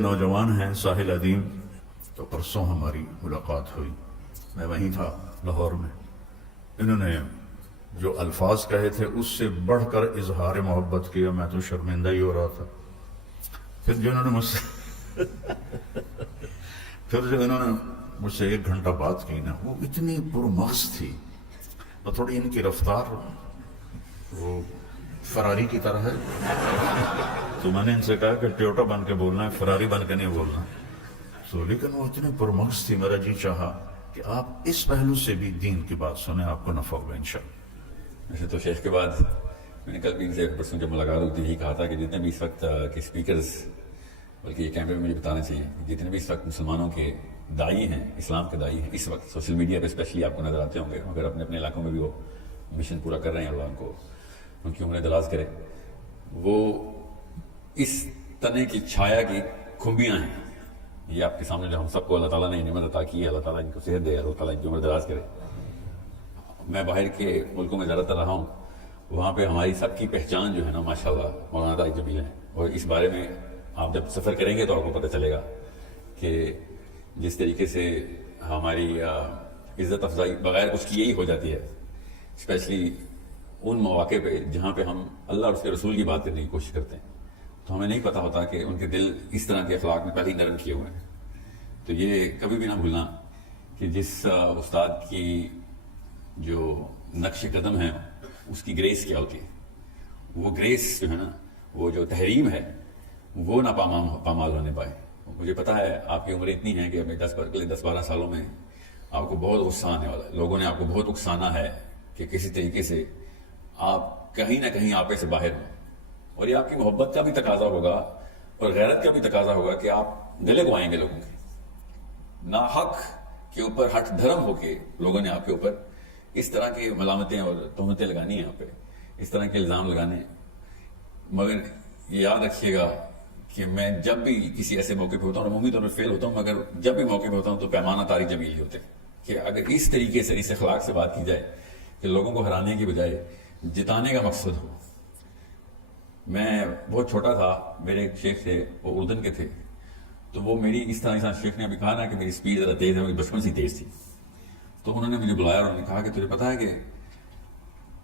نوجوان ہیں ساحل عدیم، تو پرسوں ہماری ملاقات ہوئی، میں وہیں تھا لاہور میں۔ انہوں نے جو الفاظ کہے تھے اس سے بڑھ کر اظہار محبت کیا، میں تو شرمندہ ہی ہو رہا تھا۔ پھر جو انہوں نے مجھ سے 1 گھنٹہ بات کی نا، وہ اتنی پرمغز تھی، اور تھوڑی ان کی رفتار وہ فراری کی طرح ہے، تو میں نے ان سے کہا کہ ٹیوٹا بن کے بولنا ہے، فراری بن کے نہیں بولنا۔ لیکن وہ اتنی پرمغز تھی، میرا جی چاہا کہ آپ اس پہلو سے بھی دین کی بات سنیں، آپ کو نفع ہوگا انشاءاللہ۔ ویسے تو شیخ کے بعد میں نے کل بھی ان سے پرسوں جب ملاقات ہوتی تھی کہا تھا کہ جتنے بھی اس وقت کے اسپیکرز، بلکہ یہ کیمرے میں مجھے بتانا چاہیے، جتنے بھی اس وقت مسلمانوں کے داعی ہیں، اسلام کے داعی ہیں، اس وقت سوشل میڈیا پہ اسپیشلی آپ کو نظر آتے ہوں گے، مگر اپنے اپنے علاقوں میں بھی وہ مشن پورا کر رہے ہیں، اللہ ان کو ان کی عمریں دراز کرے، وہ اس تنے کی چھایا کی کھمبیاں ہیں۔ یہ آپ کے سامنے جو ہم سب کو اللہ تعالیٰ نے نعمت عطا کی ہے، اللہ تعالیٰ ان کو صحت دے، اللہ تعالیٰ ان کی عمر دراز کرے۔ میں باہر کے ملکوں میں زیادہ تر رہا ہوں، وہاں پہ ہماری سب کی پہچان جو ہے نا ماشاءاللہ مولانا طارق جمیل ہے، اور اس بارے میں آپ جب سفر کریں گے تو آپ کو پتہ چلے گا کہ جس طریقے سے ہماری عزت افزائی بغیر اس کی یہی ہو جاتی ہے، اسپیشلی ان مواقع پہ جہاں پہ ہم اللہ اور اس کے رسول کی بات کرنے کی کوشش کرتے ہیں، تو ہمیں نہیں پتہ ہوتا کہ ان کے دل اس طرح کے اخلاق میں پہلے ہی نرم کیے ہوئے ہیں۔ تو یہ کبھی بھی نہ بھولنا کہ جس استاد کی جو نقش قدم ہے اس کی گریس کیا ہوتی ہے، وہ گریس جو ہے نا، وہ جو تحریم ہے وہ نہ پامال ہونے پائے۔ مجھے پتا ہے آپ کی عمر اتنی ہے کہ اپنے 10-12 سالوں میں آپ کو بہت غصہ آنے والا ہے، لوگوں نے آپ کو بہت اکسانا ہے کہ کسی طریقے سے آپ کہیں نہ کہیں آپے سے باہر ہوں، اور یہ آپ کی محبت کا بھی تقاضا ہوگا اور غیرت کا بھی تقاضا ہوگا کہ آپ گلے کو آئیں گے لوگوں کے، ناحق کے اوپر ہٹ دھرم ہو کے لوگوں نے آپ کے اوپر اس طرح کی ملامتیں اور تہمتیں لگانی ہیں، آپ پہ اس طرح کے الزام لگانے ہیں۔ مگر یہ یاد رکھیے گا کہ میں جب بھی کسی ایسے موقع پہ ہوتا ہوں، عمومی طور پر فیل ہوتا ہوں، مگر جب بھی موقع پہ ہوتا ہوں تو پیمانہ طارق جمیل ہی ہوتے ہیں کہ اگر اس طریقے سے اس اخلاق سے بات کی جائے کہ لوگوں کو ہرانے کی بجائے جتانے کا مقصد ہو۔ میں بہت چھوٹا تھا، میرے ایک شیخ تھے، وہ اردن کے تھے، تو وہ میری اس طرح شیخ نے ابھی کہا نا کہ میری سپیڈ ذرا تیز ہے، میری بچپن سے تیز تھی، تو انہوں نے مجھے بلایا اور انہوں نے کہا کہ تجھے پتا ہے کہ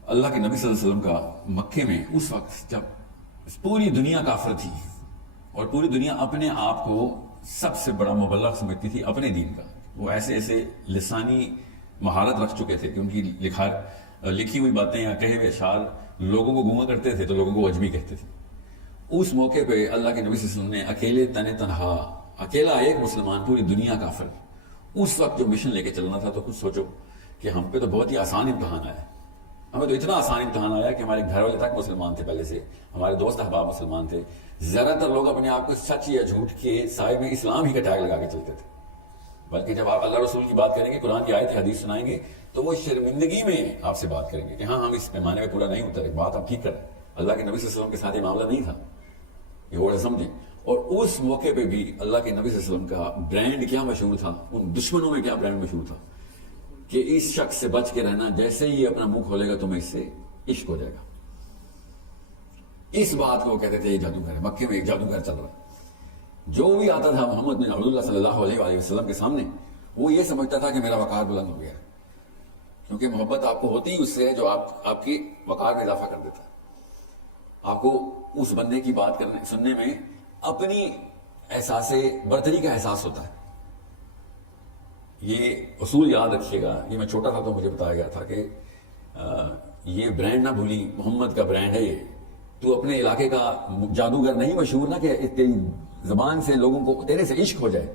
اللہ کے نبی صلی اللہ علیہ وسلم کا مکے میں اس وقت جب پوری دنیا کافر تھی اور پوری دنیا اپنے آپ کو سب سے بڑا مبلغ سمجھتی تھی اپنے دین کا، وہ ایسے ایسے لسانی مہارت رکھ چکے تھے کہ ان کی لکھی ہوئی باتیں یا کہے ہوئے اشعار لوگوں کو گونگا کرتے تھے تو لوگوں کو اجمی کہتے تھے۔ اس موقع پہ اللہ کے نبی صلی اللہ علیہ وسلم نے اکیلے تنہا اکیلا ایک مسلمان پوری دنیا کافر، اس وقت جو مشن لے کے چلنا تھا، تو کچھ سوچو کہ ہم پہ تو بہت ہی آسان امتحان آیا، ہمیں تو اتنا آسان امتحان آیا کہ ہمارے گھر والے تک مسلمان تھے، پہلے سے ہمارے دوست احباب مسلمان تھے، زیادہ تر لوگ اپنے آپ کو سچ یا جھوٹ کے سائے میں اسلام ہی کا ٹیگ لگا کے چلتے تھے، بلکہ جب آپ اللہ رسول کی بات کریں گے، قرآن کی آیت حدیث سنائیں گے، تو وہ شرمندگی میں آپ سے بات کریں گے کہ ہاں ہم اس پیمانے میں پورا نہیں اترے، بات آپ ٹھیک کریں۔ اللہ کے نبی صلی اللہ علیہ وسلم کے ساتھ یہ معاملہ نہیں تھا، یہ ورڈ سمجھیں۔ اور اس موقع پہ بھی اللہ کے نبی صلی اللہ علیہ وسلم کا برانڈ کیا مشہور تھا، ان دشمنوں میں کیا برانڈ مشہور تھا کہ اس شخص سے بچ کے رہنا، جیسے ہی اپنا منہ کھولے گا تمہیں اس سے عشق ہو جائے گا۔ اس بات کو وہ کہتے تھے یہ جادوگر ہے، مکے میں ایک جادوگر چل رہا ہے۔ جو بھی آتا تھا محمد بن عبداللہ صلی اللہ علیہ وآلہ وسلم کے سامنے، وہ یہ سمجھتا تھا کہ میرا وقار بلند ہو گیا، کیونکہ محبت آپ کو ہوتی ہی اس سے ہے جو آپ کی وقار میں اضافہ کر دیتا ہے۔ آپ کو اس بندے کی بات کرنے سننے میں اپنی احساس برتری کا احساس ہوتا ہے۔ یہ اصول یاد رکھیے گا، یہ میں چھوٹا تھا تو مجھے بتایا گیا تھا کہ یہ برانڈ نہ بھولی، محمد کا برانڈ ہے یہ، تو اپنے علاقے کا جادوگر نہیں مشہور نہ کہ تیری زبان سے لوگوں کو تیرے سے عشق ہو جائے،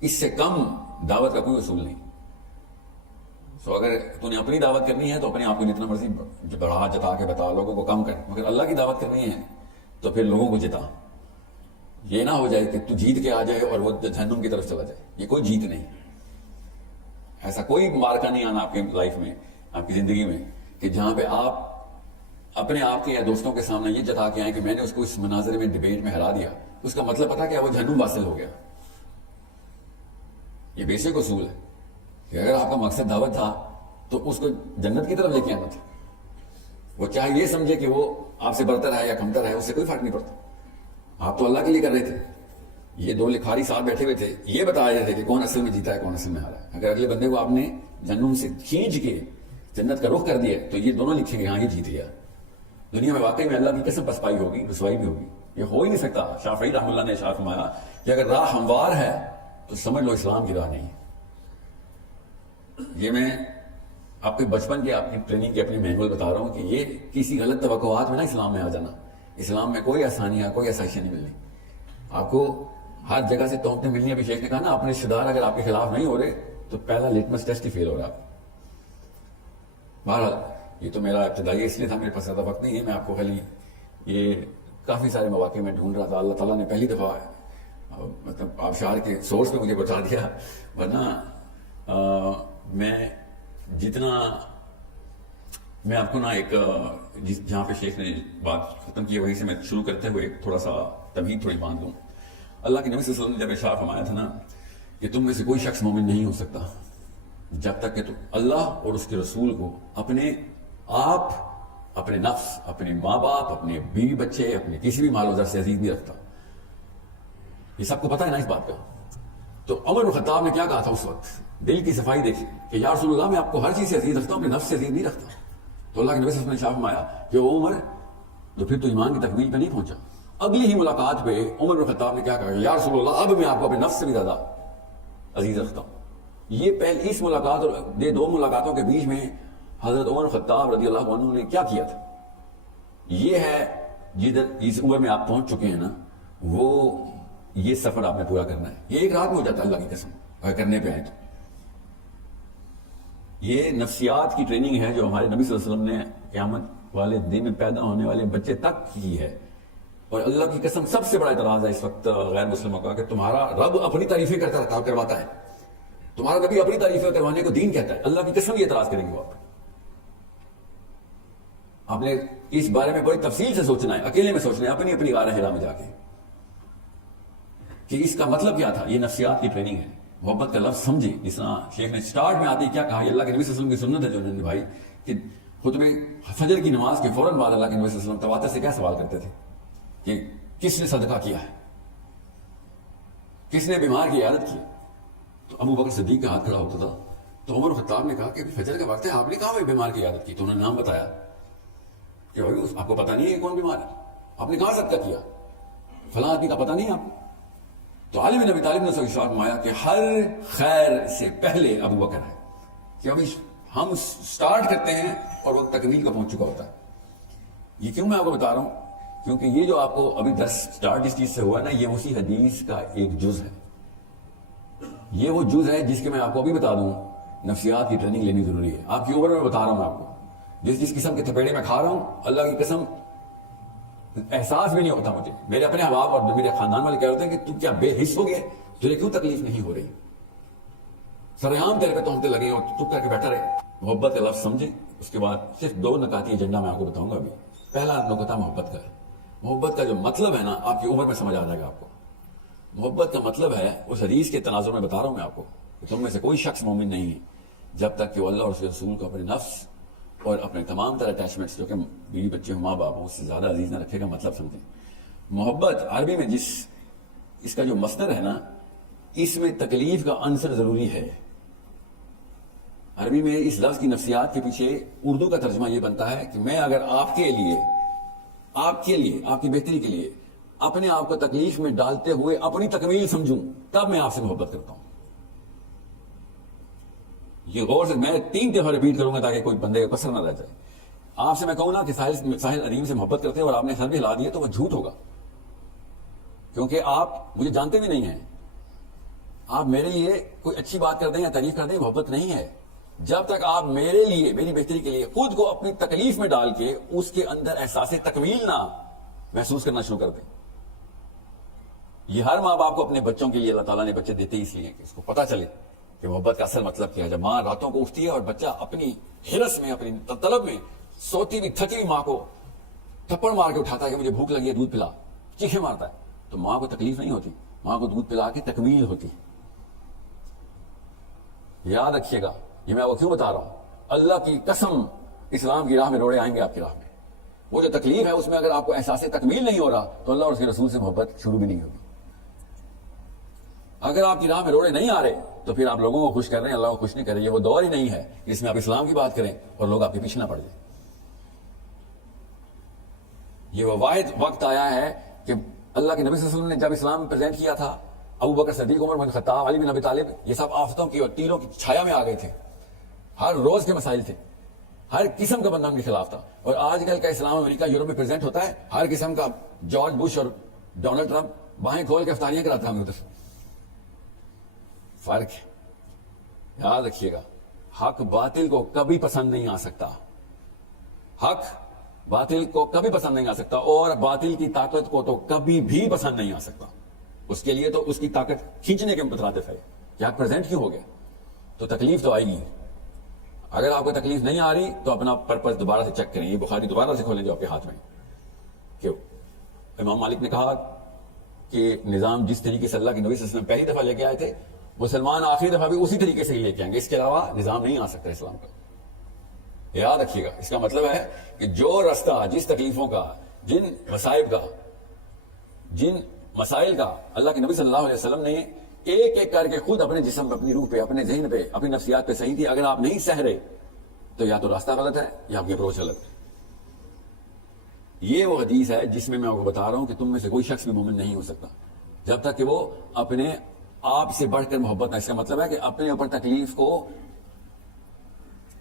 اس سے کم دعوت کا کوئی اصول نہیں۔ سو اگر تو نے اپنی دعوت کرنی ہے تو اپنے آپ کو جتنا مرضی بڑھا جتا کے بتا، لوگوں کو کم کر، مگر اللہ کی دعوت کرنی ہے تو پھر لوگوں کو جتا۔ یہ نہ ہو جائے کہ تو جیت کے آ جائے اور وہ جہنم کی طرف چلا جائے، یہ کوئی جیت نہیں، ایسا کوئی مارکا نہیں آنا آپ کی لائف میں، آپ کی زندگی میں، کہ جہاں پہ آپ اپنے آپ کے یا دوستوں کے سامنے یہ جتا کے آئیں کہ میں نے اس کو اس مناظرے میں ڈیبیٹ میں ہرا دیا، اس کا مطلب پتا کیا، وہ جہنم واصل ہو گیا۔ یہ بیسک اصول ہے کہ اگر آپ کا مقصد دعوت تھا تو اس کو جنت کی طرف لے کے آنا تھا، وہ چاہے یہ سمجھے کہ وہ آپ سے برتر ہے یا کمتر ہے، اس سے کوئی فرق نہیں پڑتا، آپ تو اللہ کے لیے کر رہے تھے۔ یہ دو لکھاری صاحب بیٹھے ہوئے تھے, یہ بتایا جاتے کہ کون اصل میں جیتا ہے کون اصل میں ہارا ہے. اگر اگلے بندے کو آپ نے جہنم سے کھینچ کے جنت کا رخ کر دیا تو یہ دونوں لکھیں گے ہاں یہ جیت گیا. دنیا میں واقعی میں اللہ کی قسم پسپائی ہوگی, رسوائی بھی ہوگی. یہ ہو ہی نہیں سکتا. شافعی رحمہ اللہ نے ارشاد فرمایا کہ اگر راہ ہموار ہے تو سمجھ لو اسلام کی راہ نہیں. یہ میں آپ کے بچپن کے آپ کی ٹریننگ کے اپنے مینول بتا رہا ہوں کہ یہ کسی غلط توقعات میں نہ اسلام میں آ جانا. اسلام میں کوئی آسانیاں کوئی آسائشیں نہیں ملنی. آپ کو ہر جگہ سے تہمتیں ملنی. ابھی شیخ نے کہا نا اپنے رشتے دار اگر آپ کے خلاف نہیں ہو رہے تو پہلا لٹمس ٹیسٹ ہی فیل ہو رہا. بہرحال یہ تو میرا ابتدائی اس لیے تھا, میرے پاس زیادہ وقت نہیں ہے. میں آپ کو خالی یہ کافی سارے مواقع میں ڈھونڈ رہا تھا. اللہ تعالیٰ نے پہلی دفعہ مطلب آبشار کے سورس پہ مجھے بتا دیا, ورنہ میں جتنا میں آپ کو نا ایک جہاں پہ شیخ نے بات ختم کی وہیں سے میں شروع کرتے ہوئے تھوڑا سا تمہید تھوڑی باندھ دوں. اللہ کے نبی صلی اللہ علیہ وسلم نے جب ارشاد فرمایا تھا نا کہ تم میں سے کوئی شخص مومن نہیں ہو سکتا جب تک کہ تم اللہ اور اس کے رسول کو اپنے آپ, اپنے نفس, اپنے ماں باپ, اپنے بیوی بچے, اپنے کسی بھی مال و زر سے عزیز نہیں رکھتا. یہ سب کو پتہ ہے نا اس بات کا. تو عمر بن خطاب نے کیا کہا تھا اس وقت, دل کی صفائی دیکھی کہ یا رسول اللہ میں آپ کو ہر چیز سے عزیز رکھتا ہوں, اپنے نفس سے عزیز نہیں رکھتا. تو اللہ کے نبی صلی اللہ علیہ وسلم نے فرمایا کہ وہ عمر تو پھر تو ایمان کی تکمیل پہ نہیں پہنچا. اگلی ہی ملاقات پہ عمر بن خطاب نے کیا کہا, یا رسول اللہ اب میں آپ کو اپنے نفس سے بھی زیادہ عزیز رکھتا ہوں. یہ پہلی اس ملاقات اور یہ دو ملاقاتوں کے بیچ میں حضرت عمر خطاب رضی اللہ عنہ نے کیا کیا تھا. یہ ہے جس عمر میں آپ پہنچ چکے ہیں نا, وہ یہ سفر آپ نے پورا کرنا ہے. یہ ایک رات میں ہو جاتا ہے اللہ کی قسم اگر کرنے پہ آئے تو. یہ نفسیات کی ٹریننگ ہے جو ہمارے نبی صلی اللہ علیہ وسلم نے قیامت والے دن میں پیدا ہونے والے بچے تک کی ہے. اور اللہ کی قسم سب سے بڑا اعتراض ہے اس وقت غیر مسلموں کا کہ تمہارا رب اپنی تعریفیں کرواتا ہے, تمہارا نبی اپنی تعریفیں کروانے کو دین کہتا ہے. اللہ کی قسم یہ اعتراض کریں گے وہ آپ نے اس بارے میں بڑی تفصیل سے سوچنا ہے, اکیلے میں سوچنا ہے, اپنی اپنی غار حرا میں جا کے کہ اس کا مطلب کیا تھا. یہ نفسیات کی ٹریننگ ہے. محبت کا لفظ سمجھے, جس طرح شیخ نے سٹارٹ میں آتے ہی کیا کہا, یہ اللہ کے نبی صلی اللہ علیہ وسلم کی سنت ہے جو انہوں نے نبھائی کہ خطبے فجر کی نماز کے فوراً بعد اللہ کے نبی صلی اللہ علیہ وسلم تواتر سے کیا سوال کرتے تھے کہ کس نے صدقہ کیا ہے, کس نے بیمار کی عیادت کی. تو ابو بکر صدیق کا ہاتھ کھڑا ہوتا تھا. تو عمر خطاب نے کہا کہ فجر کا وقت ہے, آپ نے کہا بھائی بیمار کی عیادت کی, تو انہوں نے نام بتایا کہ بھائی آپ کو پتا نہیں ہے کون بیمار ہے, آپ نے کہاں صدقہ کیا, فلاں آدمی کا پتا نہیں ہے آپ کو. تو علی بن ابی طالب نے ارشاد فرمایا کہ ہر خیر سے پہلے ابو بکر ہے, کہ ابھی ہم سٹارٹ کرتے ہیں اور وہ تکمیل کا پہنچ چکا ہوتا ہے. یہ کیوں میں آپ کو بتا رہا ہوں, کیونکہ یہ جو آپ کو ابھی درس سٹارٹ اس چیز سے ہوا نا, یہ اسی حدیث کا ایک جز ہے. یہ وہ جز ہے جس کے میں آپ کو ابھی بتا دوں نفسیات کی ٹریننگ لینی ضروری ہے. آپ کی عمر میں بتا رہا ہوں آپ کو, جس قسم کے تھپیڑے میں کھا رہا ہوں, اللہ کی قسم احساس بھی نہیں ہوتا مجھے. میرے اپنے احباب اور میرے خاندان والے کہہ رہے ہیں کہ تم کیا بے حس ہو گئے, تجھے کیوں تکلیف نہیں ہو رہی, سرعام تیرے پہ تہمتیں لگے اور چپ کر کے بیٹھا رہے. محبت کا لفظ سمجھے. اس کے بعد صرف دو نکاتی ایجنڈا میں آپ کو بتاؤں گا ابھی. پہلا نکتہ محبت کا ہے. محبت کا جو مطلب ہے نا آپ کی عمر میں سمجھ آ جائے گا آپ کو. محبت کا مطلب ہے اس حدیث کے تناظر میں بتا رہا ہوں میں آپ کو کہ تم میں سے کوئی شخص مومن نہیں ہے جب تک کہ وہ اللہ اور اس کے رسول کو اپنے نفس اور اپنے تمام طرح اٹیچمنٹس جو کہ بیوی بچے ہوں ماں باپ ہوں اس سے زیادہ عزیز نہ رکھے گا. مطلب سمجھیں. محبت عربی میں اس کا جو مصدر ہے نا, اس میں تکلیف کا عنصر ضروری ہے. عربی میں اس لفظ کی نفسیات کے پیچھے اردو کا ترجمہ یہ بنتا ہے کہ میں اگر آپ کے لیے آپ کی بہتری کے لیے اپنے آپ کو تکلیف میں ڈالتے ہوئے اپنی تکمیل سمجھوں تب میں آپ سے محبت کرتا ہوں. یہ غور سے میں 3 دفعہ ریپیٹ کروں گا تاکہ کوئی بندے کا کسر نہ رہ جائے. آپ سے میں کہوں نا کہ ساحل عظیم سے محبت کرتے ہیں اور آپ نے سر بھی ہلا دیا تو وہ جھوٹ ہوگا, کیونکہ آپ مجھے جانتے بھی نہیں ہیں. آپ میرے لیے کوئی اچھی بات کر دیں یا تعریف کر دیں محبت نہیں ہے. جب تک آپ میرے لیے میری بہتری کے لیے خود کو اپنی تکلیف میں ڈال کے اس کے اندر احساس تکمیل نہ محسوس کرنا شروع کر دیں. یہ ہر ماں باپ کو اپنے بچوں کے لیے اللہ تعالیٰ نے بچے دیتے اس لیے کہ اس کو پتا چلے کہ محبت کا اصل مطلب کیا ہے. جب ماں راتوں کو اٹھتی ہے اور بچہ اپنی ہرس میں اپنی طلب میں سوتی ہوئی تھکی ہوئی ماں کو تھپڑ مار کے اٹھاتا ہے کہ مجھے بھوک لگی ہے دودھ پلا, چیخے مارتا ہے, تو ماں کو تکلیف نہیں ہوتی, ماں کو دودھ پلا کے تکمیل ہوتی. یاد رکھیے گا یہ میں آپ کو کیوں بتا رہا ہوں. اللہ کی قسم اسلام کی راہ میں روڑے آئیں گے آپ کی راہ میں. وہ جو تکلیف ہے اس میں اگر آپ کو احساس تکمیل نہیں ہو رہا تو اللہ اور اس کے رسول سے محبت شروع بھی نہیں ہوگی. اگر آپ کی راہ میں روڑے نہیں آ رہے تو پھر آپ لوگوں کو خوش کر رہے ہیں, اللہ کو خوش نہیں کر رہے. یہ وہ دور ہی نہیں ہے جس میں آپ اسلام کی بات کریں اور لوگ آپ کے پیچھے نہ پڑ جائیں. یہ وہ واحد وقت آیا ہے کہ اللہ کے نبی صلی اللہ علیہ وسلم نے جب اسلام پریزنٹ کیا تھا, ابو بکر صدیق, عمر بن خطاب, علی بن ابی طالب, یہ سب آفتوں کی اور تیروں کی چھایا میں آ گئے تھے. ہر روز کے مسائل تھے, ہر قسم کا بندہ ان کے خلاف تھا. اور آج کل کا اسلام امریکہ یورپ میں پریزنٹ ہوتا ہے, ہر قسم کا جارج بش اور ڈونلڈ ٹرمپ باہیں کھول کے افطاریاں کراتا ہے ہمیں ادھر. فرق ہے, یاد رکھیے گا. حق باطل کو کبھی پسند نہیں آ سکتا, حق باطل کو کبھی پسند نہیں آ سکتا, اور باطل کی طاقت کو تو کبھی بھی پسند نہیں آ سکتا. اس کے لیے تو اس کی طاقت کھینچنے کے مترادف ہے کہ آپ پریزنٹ کیوں ہو گئے, تو تکلیف تو آئے گی. اگر آپ کو تکلیف نہیں آ رہی تو اپنا پرپز دوبارہ سے چیک کریں. یہ بخاری دوبارہ سے کھولیں جو آپ کے ہاتھ میں. کیوں امام مالک نے کہا کہ نظام جس طریقے سے اللہ کے نبی صلی اللہ علیہ وسلم پہلی دفعہ لے کے آئے تھے, مسلمان آخری دفعہ بھی اسی طریقے سے ہی لے کے آئیں گے. اس کے علاوہ نظام نہیں آ سکتا اسلام کا. یاد رکھیے گا, اس کا مطلب ہے کہ جو رستہ, جس تکلیفوں کا, جن مصائب کا, جن مسائل کا اللہ کے نبی صلی اللہ علیہ وسلم نے ایک ایک کر کے خود اپنے جسم پہ, اپنی روح پہ, اپنے ذہن پہ, اپنی نفسیات پہ صحیح تھی, اگر آپ نہیں سہ رہے تو یا تو راستہ غلط ہے یا آپ کی اپروچ غلط ہے. یہ وہ حدیث ہے جس میں آپ کو بتا رہا ہوں کہ تم میں سے کوئی شخص بھی مومن نہیں ہو سکتا جب تک کہ وہ اپنے آپ سے بڑھ کر محبت نہ. اس کا مطلب ہے کہ اپنے اوپر تکلیف کو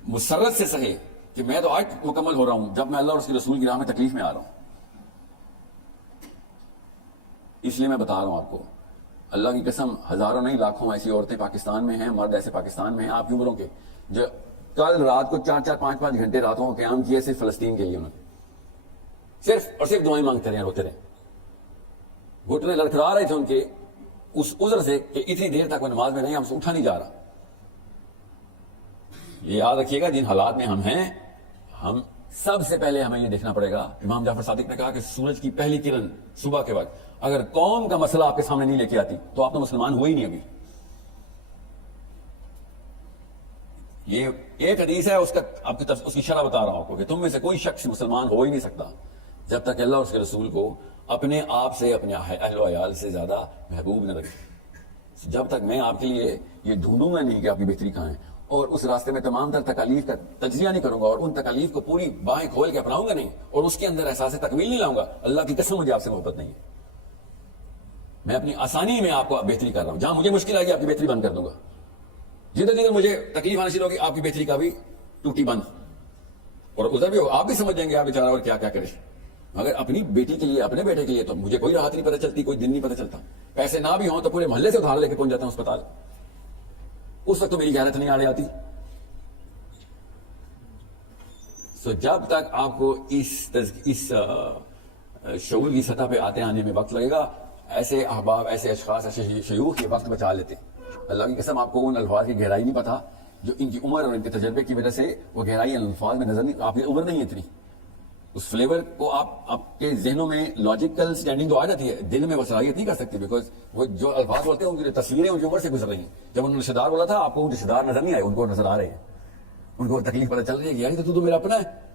مسرت سے سہے کہ میں تو آج مکمل ہو رہا ہوں جب میں اللہ اور اس کے رسول کی راہ میں تکلیف میں آ رہا ہوں. اس لیے میں بتا رہا ہوں آپ کو, اللہ کی قسم, ہزاروں نہیں لاکھوں ایسی عورتیں پاکستان میں ہیں, مرد ایسے پاکستان میں ہیں آپ کی عمروں کے, جو کل رات کو 4-4 5-5 گھنٹے راتوں کو قیام کیے صرف فلسطین کے لیے. انہوں نے صرف اور صرف دعائیں مانگتے رہے, روتے رہے, گھٹنے لڑکھڑا رہے تھے ان کے اس عذر سے کہ اتنی دیر تک وہ نماز میں نہیں, ہم سے اٹھا نہیں جا رہا. یہ یاد رکھیے گا, جن حالات میں ہم ہیں, ہم سب سے پہلے ہمیں یہ دیکھنا پڑے گا. امام جعفر صادق نے کہا کہ سورج کی پہلی کرن صبح کے وقت اگر قوم کا مسئلہ آپ کے سامنے نہیں لے کے آتی تو آپ تو مسلمان ہوئے ہی نہیں. ابھی یہ ایک حدیث ہے, اس کا آپ کی اس کی شرح بتا رہا ہوں آپ کو کہ تم میں سے کوئی شخص مسلمان ہو ہی نہیں سکتا جب تک اللہ اور اس کے رسول کو اپنے آپ سے, اپنے اہل و عیال سے زیادہ محبوب نہ رکھے. جب تک میں آپ کے لیے یہ ڈھونڈوں گا نہیں کہ آپ کی بہتری کہاں ہے, اور اس راستے میں تمام تر تکالیف کا تجزیہ نہیں کروں گا, اور ان تکالیف کو پوری بائیں کھول کے اپناؤں گا نہیں, اور اس کے اندر احساس تکمیل نہیں لاؤں گا, اللہ کی قسم مجھے آپ سے محبت نہیں ہے. میں اپنی آسانی میں آپ کو بہتری کر رہا ہوں, جہاں مجھے مشکل آئے گی آپ کی بہتری بند کر دوں گا. جدھر جدھر مجھے تکلیف آنا شروع ہوگی آپ کی بہتری کا بھی ٹوٹی بند, اور ادھر بھی آپ بھی سمجھ جائیں گے آپ بیچارہ اور کیا کیا کرے. مگر اپنی بیٹی کے لیے, اپنے بیٹے کے لیے تو مجھے کوئی راحت نہیں پتہ چلتی, کوئی دن نہیں پتہ چلتا. پیسے نہ بھی ہوں تو پورے محلے سے ادھار لے کے پہنچ جاتا ہوں اسپتال. اس وقت تو میری غیرت نہیں آ رہی آتی. سو جب تک آپ کو اس شعور کی سطح پہ آنے میں وقت لگے گا, ایسے احباب, ایسے اشخاص, ایسے شیوخ یہ وقت بچا لیتے ہیں. اللہ کی قسم آپ کو ان الفاظ کی گہرائی نہیں پتا جو ان کی عمر اور ان کے تجربے کی وجہ سے وہ گہرائی ان الفاظ میں نظر نہیں, آپ کی عمر نہیں اتنی, اس فلیور کو آپ کے ذہنوں میں لاجیکل سٹینڈنگ تو آ جاتی ہے, دل میں وہ صلاحیت نہیں کر سکتی, بیکاز وہ جو الفاظ بولتے ہیں ان کی تصویریں ان کی عمر سے گزر رہی ہیں. جب انہوں نے رشتہ دار بولا تھا آپ کو رشتہ دار نظر نہیں آئے, ان کو نظر آ رہے ہیں, ان کو تکلیف پتہ چل رہی ہے کہ یار تو میرا اپنا ہے.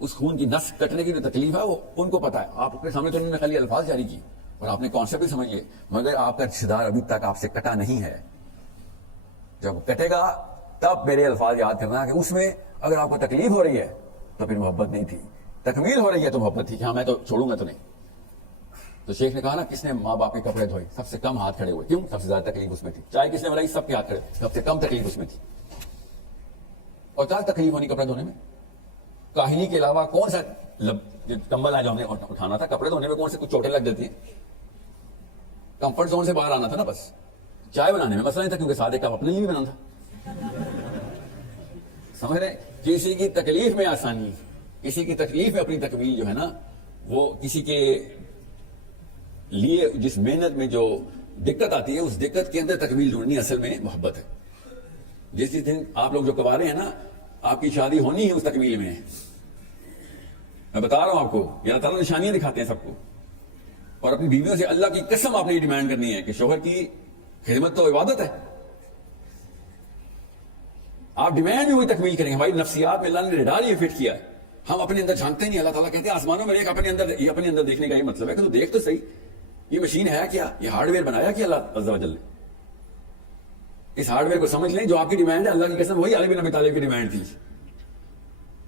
اس خون کی نس کٹنے کی جو تکلیف ہے وہ ان کو پتا ہے. آپ کے سامنے تو انہوں نے خالی الفاظ جاری کی اور آپ نے کانسیپٹ بھی سمجھ لیے, مگر آپ کا رشتہ دار ابھی تک آپ سے کٹا نہیں ہے. جب کٹے گا تب میرے الفاظ یاد کرنا کہ اس میں اگر آپ کو تکلیف ہو رہی ہے تو پھر محبت نہیں تھی, تکمیل ہو رہی ہے تو محبت تھی کہ ہاں میں تو چھوڑوں گا تو نہیں. تو شیخ نے کہا نا, کس نے ماں باپ کے کپڑے دھوئے, سب سے کم ہاتھ کھڑے ہوئے. کیوں؟ سب سے زیادہ تکلیف اس میں تھی. چائے کس نے بنائی, سب کے ہاتھ کھڑے, سب سے کم تکلیف اس میں تھی. اور کیا تکلیف ہونی کپڑے دھونے میں؟ کاہلی کے علاوہ کون سا کمبل آ جاؤں اٹھانا تھا, کپڑے دھونے میں کون سے کچھ چوٹیں لگ جاتی ہیں. کمفرٹ زون سے باہر آنا تھا نا بس. چائے بنانے میں مسئلہ نہیں تھا کیونکہ سادے کپ اپنے لیے بھی بنانا تھا. سمجھ رہے, کسی کی تکلیف میں آسانی, کسی کی تکلیف میں اپنی تکمیل جو ہے نا, وہ کسی کے لیے جس محنت میں جو دقت آتی ہے اس دقت کے اندر تکمیل ڈھونڈنی اصل میں محبت ہے. جس دن آپ لوگ جو کما رہے ہیں نا, آپ کی شادی ہونی ہے اس تکمیل میں. میں بتا رہا ہوں آپ کو, اللہ تعالیٰ نشانیاں دکھاتے ہیں سب کو. اور اپنی بیویوں سے اللہ کی قسم آپ نے یہ ڈیمانڈ کرنی ہے کہ شوہر کی خدمت تو عبادت ہے. آپ ڈیمانڈ بھی وہی تکمیل کریں گے. ہماری نفسیات میں اللہ نے ریڈار یہ فٹ کیا ہے, ہم اپنے اندر جھانکتے نہیں. اللہ تعالیٰ کہتے ہیں آسمانوں میں دیکھ, اپنے اندر, یہ اپنے اندر دیکھنے کا یہ مطلب ہے کہ تو دیکھ تو صحیح, یہ مشین ہے کیا؟ یہ ہارڈ ویئر بنایا کیا اللہ عز و جل نے؟ اس ہارڈ ویئر کو سمجھ لیں، جو آپ کی ڈیمانڈ ہے اللہ کی قسم وہی علی بن ابی طالب کی ڈیمانڈ تھی.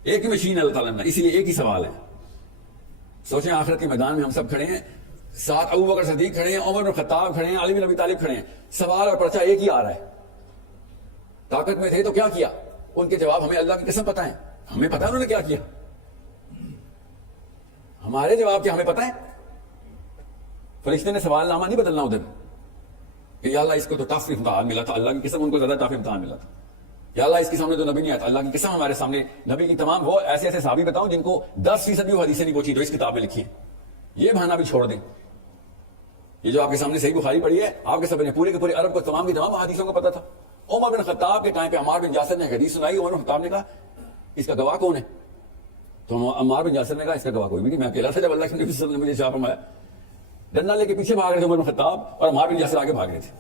ایک ہی مشین ہے اللہ تعالیٰ نے، اسی لیے ایک ہی سوال ہے. سوچیں آخرت کے میدان میں ہم سب کھڑے ہیں، ساتھ ابو بکر صدیق کھڑے ہیں، عمر بن خطاب کھڑے ہیں، علی بن ابی طالب کھڑے ہیں، سوال اور پرچہ ایک ہی آ رہا ہے. طاقت میں تھے تو کیا کیا؟ ان کے جواب ہمیں اللہ کی قسم پتہ ہے، ہمیں پتہ ہے انہوں نے کیا کیا. ہمارے جواب کیا ہمیں پتہ ہے. فرشتے نے سوال نامہ نہیں بدلنا ادھر کہ یا اللہ اس کو تو ٹف امتحان ملا تھا، اللہ کی قسم ان کو زیادہ ٹف امتحان ملا تھا. یا اللہ اس کے سامنے تو نبی نہیں آتا، اللہ کی قسم ہمارے سامنے نبی کی تمام وہ ایسے ایسے صحابی بتاؤں جن کو 10% بھی وہ حدیثیں نہیں پہنچی جو اس کتاب میں لکھی ہیں. یہ بہانہ بھی چھوڑ دیں. یہ جو آپ کے سامنے صحیح بخاری پڑھی ہے، آپ کے سب نے پورے کے پورے عرب کو تمام کی تمام حدیثوں کو پتا تھا. عمر بن خطاب کے ٹائم پہ عمار بن یاسر نے ایک حدیث سنائی. عمر بن خطاب نے کہا اس کا گواہ کون ہے؟ تو عمار بن یاسر نے کہا اس کا گواہ کوئی بھی نہیں، میں اکیلا تھا جب اللہ کے نبی صلی اللہ علیہ وسلم نے مجھے شاہ فرمایا. ڈنڈا لے کے پیچھے بھاگ رہے تھے عمر بن خطاب اور عمار بن یاسر آگے بھاگ رہے تھے.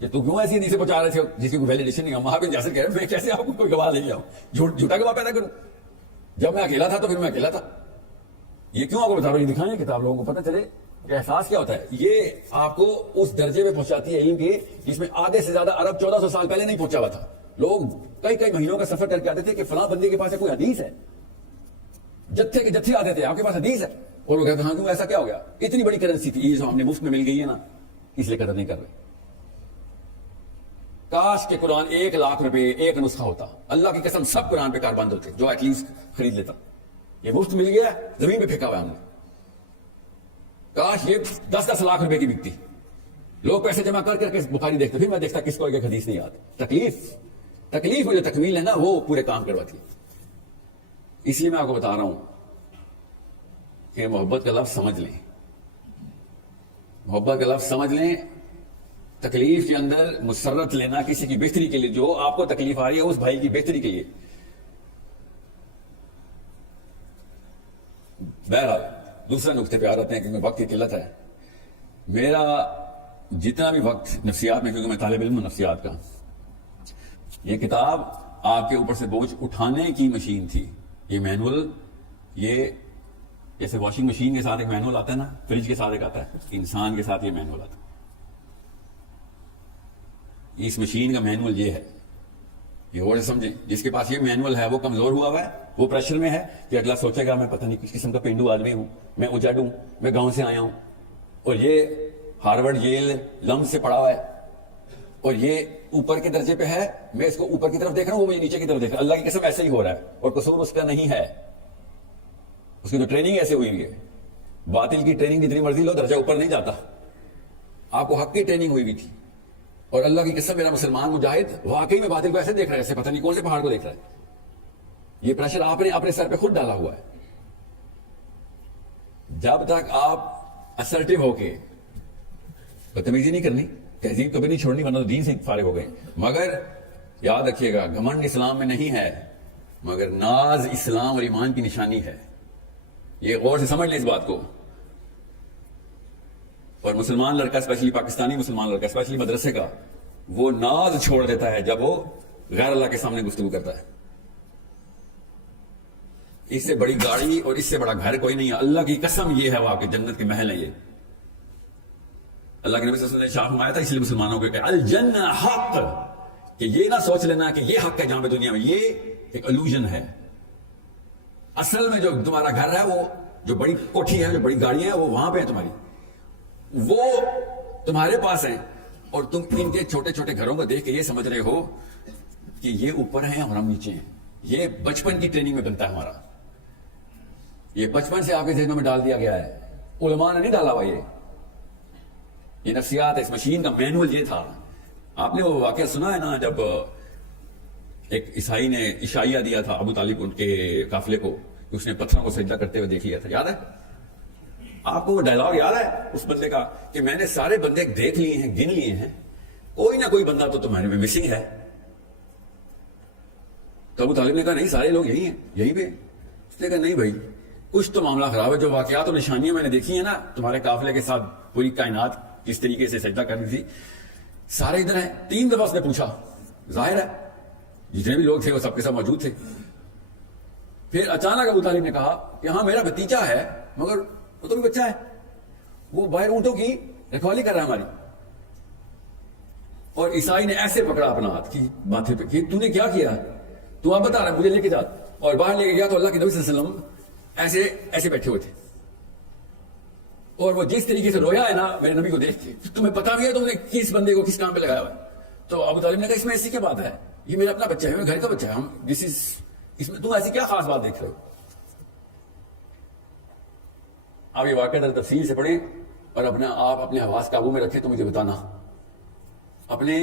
یہ تو کیوں ایسی حدیثیں پہنچا رہے تھے جس کی کوئی ویلیڈیشن نہیں ہے؟ عمار بن یاسر کہہ رہے ہیں میں کیسے آپ کو کوئی گواہ لے کے آؤں، جھوٹا گواہ پیدا کروں؟ جب میں اکیلا تھا تو پھر میں اکیلا تھا. یہ کیوں آپ کو بتا رہا ہوں؟ یہ دکھائیں کتاب لوگوں کو پتہ چلے کہ احساس کیا ہوتا ہے. یہ آپ کو اس درجے میں پہنچاتی ہے علم کے جس میں آدھے سے زیادہ عرب 1400 سال پہلے نہیں پہنچا ہوا تھا. لوگ کئی مہینوں کا سفر کر کے آتے تھے کہ فلاں بندے کے پاس کوئی حدیث ہے، جتھے کے جتھے آتے تھے آپ کے پاس حدیث ہے، اور وہ کہتے ہیں ہاں کیوں ایسا کیا ہو گیا؟ اتنی بڑی کرنسی تھی یہ جو ہم نے مفت میں مل گئی ہے نا، اس لیے قدر نہیں کر رہے. کاش کہ قرآن 1,00,000 روپے ایک نسخہ ہوتا. اللہ کی قسم سب قرآن پہ کاربند ہوتے جو ایٹ لیسٹ خرید لیتا. یہ مفت مل گیا، زمین پہ پھینکا ہوا ہے ہم نے. کاش یہ 10-10 لاکھ روپے کی بکتی. لوگ پیسے جمع کر کے بخاری دیکھتے، پھر میں دیکھتا کس کو ایک حدیث نہیں آتی. تکلیف میں جو تکمیل ہے نا وہ پورے کام کرواتی ہے. اس لیے میں آپ کو بتا رہا ہوں کہ محبت کا لفظ سمجھ لیں، محبت کا لفظ سمجھ لیں. تکلیف کے اندر مسرت لینا کسی کی بہتری کے لیے، جو آپ کو تکلیف آ رہی ہے اس بھائی کی بہتری کے لیے. بہرحال دوسرے نقطے پہ آ رہتے ہیں کیونکہ وقت کی قلت ہے. میرا جتنا بھی وقت نفسیات میں، کیونکہ میں طالب علم ہوں نفسیات کا، یہ کتاب آپ کے اوپر سے بوجھ اٹھانے کی مشین تھی. یہ مینول، یہ جیسے واشنگ مشین کے ساتھ ایک مینول آتا ہے نا، فریج کے ساتھ ایک آتا ہے، انسان کے ساتھ یہ مینول آتا ہے. اس مشین کا مینول یہ ہے. یہ اور سمجھیں جس کے پاس یہ مینول ہے وہ کمزور ہوا ہے، وہ پریشر میں ہے کہ اگلا سوچے گا میں پتہ نہیں کس قسم کا پینڈو آدمی ہوں، میں اجڑ ہوں، میں گاؤں سے آیا ہوں، اور یہ ہارورڈ ییل لم سے پڑھا ہوا ہے، اور یہ اوپر کے درجے پہ ہے، میں اس کو اوپر کی طرف دیکھ رہا ہوں، وہ مجھے نیچے کی طرف دیکھ رہا ہے. اللہ کی قسم ایسے ہی ہو رہا ہے، اور قصور اس کا نہیں ہے، اس کی تو ٹریننگ ایسے ہوئی ہے. باطل کی ٹریننگ جتنی مرضی لو درجہ اوپر نہیں جاتا. آپ کو حق کی ٹریننگ ہوئی بھی تھی. اور اللہ کی قسم میرا مسلمان مجاہد واقعی میں باطل کو ایسے دیکھ رہا ہے جیسے پتہ نہیں کون سے پہاڑ کو دیکھ رہا ہے. یہ پریشر آپ نے اپنے سر پہ خود ڈالا ہوا ہے. جب تک آپ اسرٹیو ہو کے بدتمیزی نہیں کرنی، تہذیب کبھی نہیں چھوڑنی، ورنہ تو دین سے فارغ ہو گئے. مگر یاد رکھیے گا گھمنڈ اسلام میں نہیں ہے، مگر ناز اسلام اور ایمان کی نشانی ہے. یہ غور سے سمجھ لیں اس بات کو. اور مسلمان لڑکا، اسپیشلی پاکستانی مسلمان لڑکا، اسپیشلی مدرسے کا، وہ ناز چھوڑ دیتا ہے جب وہ غیر اللہ کے سامنے گفتگو کرتا ہے. اس سے بڑی گاڑی اور اس سے بڑا گھر کوئی نہیں ہے. اللہ کی قسم یہ ہے وہ آپ کی جنت کے محل ہے. یہ اللہ کے نبی صلی اللہ علیہ وسلم نے شاہ فرمایا تھا، اس لیے مسلمانوں کو کہ الجنہ حق، کہ یہ نہ سوچ لینا کہ یہ حق ہے جہاں پہ دنیا میں، یہ ایک الوژن ہے. اصل میں جو تمہارا گھر ہے، وہ جو بڑی کوٹھی ہے، جو بڑی گاڑیاں ہیں، وہ وہاں پہ ہے تمہاری، وہ تمہارے پاس ہیں. اور تم ان کے چھوٹے چھوٹے گھروں کو دیکھ کے یہ سمجھ رہے ہو کہ یہ اوپر ہیں اور ہم نیچے ہیں. یہ بچپن کی ٹریننگ میں بنتا ہے ہمارا. یہ بچپن سے آپ کے ذہنوں میں ڈال دیا گیا ہے، علماء نے نہیں ڈالا ہوا. یہ نفسیات ہے. اس مشین کا مینول یہ تھا. آپ نے وہ واقعہ سنا ہے نا، جب ایک عیسائی نے عشائیہ دیا تھا ابو طالب ان کے قافلے کو، اس نے پتھروں کو سجدہ کرتے ہوئے دیکھ لیا تھا، یاد ہے آپ کو؟ وہ ڈائلاگ یاد ہے اس بندے کا کہ میں نے سارے بندے دیکھ لیے ہیں، گن لیے ہیں، کوئی نہ کوئی بندہ تو تمہارے میں مسنگ ہے. تو ابو طالب نے کہا نہیں، سارے لوگ یہی ہیں، یہی پہ. اس نے کہا نہیں بھائی، کچھ تو معاملہ خراب ہے. جو واقعات اور نشانیاں میں نے دیکھی ہیں نا تمہارے قافلے کے ساتھ، پوری کائنات کس طریقے سے سجدہ کرنی تھی، سارے ادھر ہیں. 3 دفعہ اس نے پوچھا. ظاہر ہے جتنے بھی لوگ تھے وہ سب کے ساتھ موجود تھے. پھر اچانک ابو طالب نے کہا کہ ہاں میرا بھتیجا ہے، مگر وہ تو بھی بچہ ہے. وہ باہر اونٹوں کی رکھوالی کر رہا ہے ہماری. اور عیسائی نے ایسے پکڑا اپنا ہاتھ کی ماتھے پہ کہ تو نے کیا کیا, تو آپ بتا رہا ہے مجھے لے کے جا. اور باہر لے کے گیا تو اللہ کے نبی صلی اللہ علیہ وسلم ایسے بیٹھے ہوئے تھے. اور وہ جس طریقے سے رویا ہے نا میرے نبی کو دیکھ کے, تمہیں پتا بھی ہے تم نے کس بندے کو کس کام پہ لگایا ہوا ہے. تو ابو طالب نے کہا اس میں ایسی کیا بات ہے, یہ میرا اپنا بچہ ہے, میرے گھر کا بچہ ہے, ہم اس میں تم ایسی کیا خاص بات دیکھ رہے ہو. آپ یہ واقعہ تفصیل سے پڑھیں اور آپ اپنے حواس قابو میں رکھیں تو مجھے بتانا. اپنے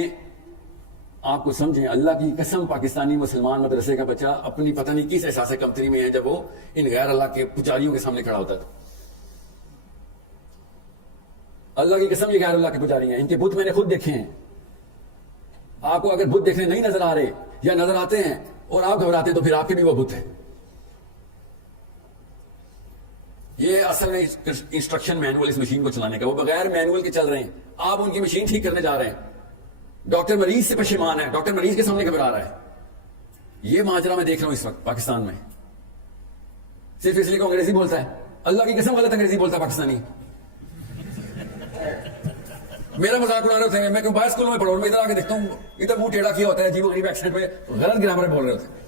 آپ کو سمجھیں, اللہ کی قسم پاکستانی مسلمان مدرسے کا بچہ اپنی پتہ نہیں کس احساس کمتری میں ہے جب وہ ان غیر اللہ کے پجاریوں کے سامنے کھڑا ہوتا ہے. اللہ کی قسم یہ غیر اللہ کے پجاری ہیں, ان کے بت میں نے خود دیکھے ہیں. آپ کو اگر بت دیکھنے نہیں نظر آ رہے یا نظر آتے ہیں اور آپ گھبراتے ہیں تو پھر آپ کے بھی وہ بت ہے. یہ اصل میں انسٹرکشن مینول اس مشین کو چلانے کا, وہ بغیر مینول کے چل رہے ہیں. آپ ان کی مشین ٹھیک کرنے جا رہے ہیں. ڈاکٹر مریض سے پشیمان ہے, ڈاکٹر مریض کے سامنے گھبرا رہا ہے. یہ ماجرا میں دیکھ رہا ہوں اس وقت پاکستان میں, صرف اس لیے کہ انگریزی بولتا ہے. اللہ کی قسم غلط انگریزی بولتا ہے پاکستانی. میرا مذاق اڑا رہے ہوتے ہیں, میں باہر اسکولوں میں پڑھا ہوں, میں ادھر آ کے دیکھتا ہوں ادھر منہ ٹیڑھا کیا ہوتا ہے, عجیب و غریب ایکسنٹ پہ غلط گرامر بول رہے ہوتے ہیں.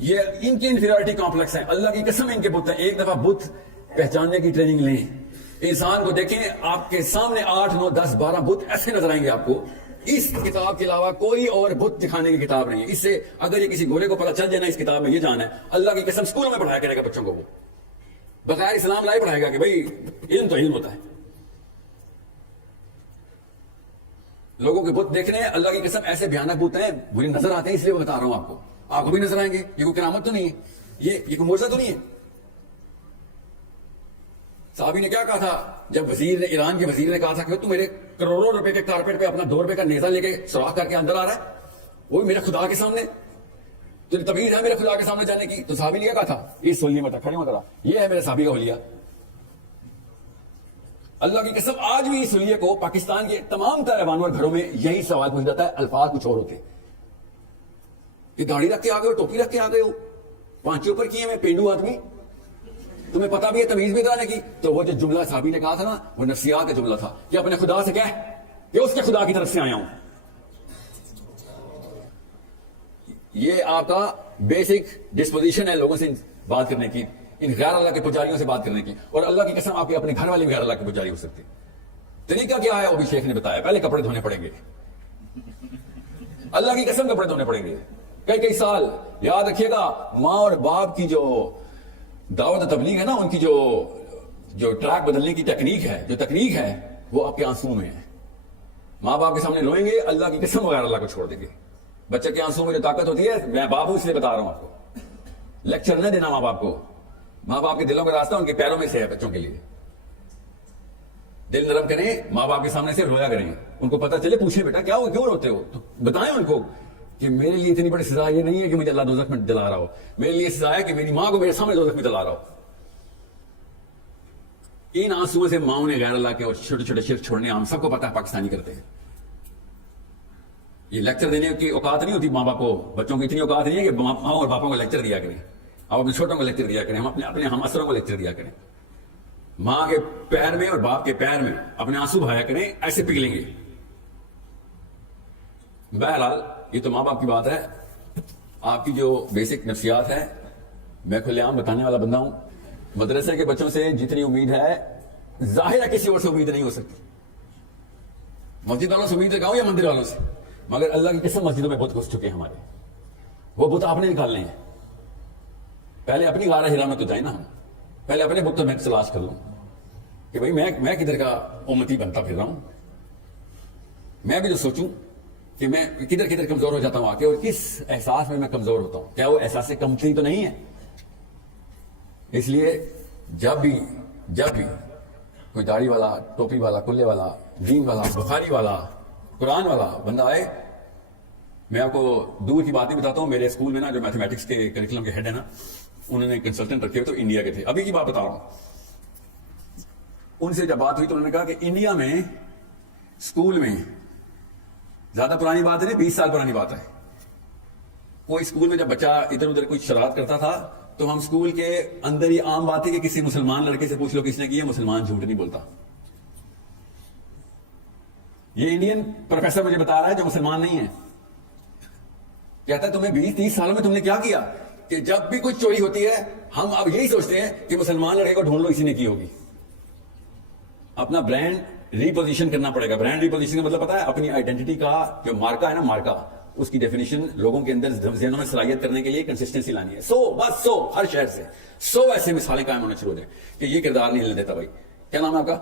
یہ ان کی انفیریورٹی کمپلیکس ہے. اللہ کی قسم ان کے بت ہیں. ایک دفعہ بت پہچاننے کی ٹریننگ لیں. انسان کو دیکھیں, آپ کے سامنے 8 9 10 12 بت ایسے نظر آئیں گے آپ کو. اس کتاب کے علاوہ کوئی اور بت دکھانے کی کتاب نہیں ہے. اس سے اگر یہ کسی گورے کو پتہ چل جائے نا اس کتاب میں یہ جانا ہے, اللہ کی قسم اسکولوں میں پڑھایا کرے گا بچوں کو. وہ بغیر اسلام لائے پڑھائے گا کہ بھائی علم تو علم ہوتا ہے. لوگوں کے بت دیکھنے اللہ کی قسم ایسے بھیانک بت ہیں, مجھے نظر آتے ہیں اس لیے میں بتا رہا ہوں آپ کو. آپ کو بھی نظر آئیں گے. یہ کوئی کرامت تو نہیں ہے, یہ کوئی معجزہ تو نہیں ہے. صحابی نے کیا کہا تھا جب وزیر نے, ایران کے وزیر نے کہا تھا کہ تو میرے کروڑوں روپے کے کارپیٹ پہ اپنا 2 روپے کا نیزہ لے کے سوراخ کر کے اندر آ رہا ہے, وہ میرے خدا کے سامنے, تو تمیز ہے میرے خدا کے سامنے جانے کی. تو صحابی نے کیا کہا تھا, اس سولیے میں کھڑے مت رہا, یہ ہے میرے صحابی کا حلیہ. اللہ کی قسم آج بھی اس حلیے کو پاکستان کے تمام تر اور گھروں میں یہی سوال پوچھ جاتا ہے, الفاظ کچھ اور ہوتے. کہ داڑھی رکھ کے آ گئے ہو, ٹوپی رکھ کے آ گئے ہو, پانچے اوپر کیے میں پینڈو آدمی, تمہیں پتا بھی ہے تمیز بھی کرانے کی. تو وہ جو جملہ صحابی نے کہا تھا نا, وہ نفسیات کا جملہ تھا کہ اپنے خدا سے کہہ کہ اس کے خدا کی طرف سے آیا ہوں. یہ آپ کا بیسک ڈسپوزیشن ہے لوگوں سے بات کرنے کی, ان غیر اللہ کے پجاریوں سے بات کرنے کی. اور اللہ کی قسم آپ کے اپنے گھر والے بھی غیر اللہ کے پجاری ہو سکتے. طریقہ کیا ہے وہ بھی شیخ نے بتایا. پہلے کپڑے دھونے پڑیں گے, اللہ کی قسم کپڑے دھونے پڑیں گے کئی سال. یاد رکھیے گا, ماں اور باپ کی جو دعوت و تبلیغ ہے نا, ان کی جو ٹریک بدلنے کی تکنیک ہے وہ آپ کے آنسو میں ہے. ماں باپ کے سامنے روئیں گے, اللہ کی قسم وغیرہ اللہ کو چھوڑ دیں گے. بچے کے آنسو میں جو طاقت ہوتی ہے, میں باپ ہوں اس لیے بتا رہا ہوں آپ کو, لیکچر نہ دینا ماں باپ کو. ماں باپ کے دلوں کا راستہ ان کے پیروں میں سے ہے. بچوں کے لیے دل نرم کریں, ماں باپ کے سامنے سے رویا کریں, ان کو پتا چلے, پوچھیں بیٹا کیا ہو, کیوں روتے ہو, تو بتائیں ان کو کہ میرے لیے اتنی بڑی سزا یہ نہیں ہے کہ مجھے اللہ دوزخ میں جلا رہا ہو, میرے لیے سزا ہے کہ میری ماں کو میرے سامنے دوزخ میں جلا رہا ہو. ان آنسوؤں سے ماؤں نے غیر اللہ کے اور چھوٹے چھوٹے شرک چھوڑنے ہم سب کو پتا ہے پاکستانی کرتے ہیں. یہ لیکچر دینے کی اوقات نہیں ہوتی ماں باپ کو, بچوں کی اتنی اوقات نہیں ہے کہ ماں اور باپوں کو لیکچر دیا کریں. آپ اپنے چھوٹوں کو لیکچر دیا کریں, ہم اپنے ہم اثروں کو لیکچر دیا کریں. ماں کے پیر میں اور باپ کے پیر میں اپنے آنسو بہایا کریں, ایسے پگھلیں گے. بہرحال یہ تو ماں باپ کی بات ہے. آپ کی جو بیسک نفسیات ہے, میں کھلے عام بتانے والا بندہ ہوں. مدرسے کے بچوں سے جتنی امید ہے, ظاہر ہے کسی اور سے امید نہیں ہو سکتی. مسجد والوں سے امید لگاؤ یا مندر والوں سے, مگر اللہ کی قسم مسجدوں میں بت گھس چکے ہیں ہمارے. وہ بت آپ نے نکالنے ہیں. پہلے اپنی غارہ ہرا میں تو جائیں نا, ہم پہلے اپنے بت تو میں تلاش کر لوں کہ بھائی میں کدھر کا امتی بنتا پھر رہا ہوں. میں بھی جو سوچوں کہ میں کدھر کمزور ہو جاتا ہوں آ کے, اور کس احساس میں کمزور ہوتا ہوں. کیا وہ احساس کمتری تو نہیں ہے؟ اس لیے جب بھی کوئی داڑھی والا, ٹوپی والا, کلے والا, دین والا, بخاری والا, قرآن والا بندہ آئے, میں آپ کو دور کی بات نہیں بتاتا ہوں. میرے اسکول میں نا جو میتھمیٹکس کے کریکولم کے ہیڈ ہے نا, انہوں نے کنسلٹنٹ رکھے ہوئے, تو انڈیا کے تھے. ابھی کی بات بتا رہا ہوں. ان سے جب بات ہوئی تو انہوں نے کہا کہ انڈیا میں اسکول میں, زیادہ پرانی بات ہے نہیں, 20 سال پرانی بات ہے, کوئی اسکول میں جب بچہ ادھر ادھر کوئی شرارت کرتا تھا تو ہم اسکول کے اندر ہی عام بات ہے کہ کسی مسلمان لڑکے سے پوچھ لو کس نے کی ہے، مسلمان جھوٹ نہیں بولتا. یہ انڈین پروفیسر مجھے بتا رہا ہے جو مسلمان نہیں ہے، کہتا ہے تمہیں 20-30 سالوں میں تم نے کیا کیا کہ جب بھی کوئی چوری ہوتی ہے ہم اب یہی سوچتے ہیں کہ مسلمان لڑکے کو ڈھونڈ لو اسی نے کی ہوگی. اپنا برانڈ ریپوزیشن کرنا پڑے گا. برانڈ ریپوزیشن کا مطلب پتا ہے اپنی آئیڈینٹی کا جو مارکا ہے نا، مارکا، اس کی ڈیفینیشن لوگوں کے اندر ذہنوں میں صلاحیت کرنے کے لیے کنسسٹنسی لانی ہے. بس 100 ہر شہر سے 100 ایسے مثالیں قائم ہونا شروع ہو جائیں کہ یہ کردار نہیں ہلنے دیتا. بھائی کیا نام ہے آپ کا؟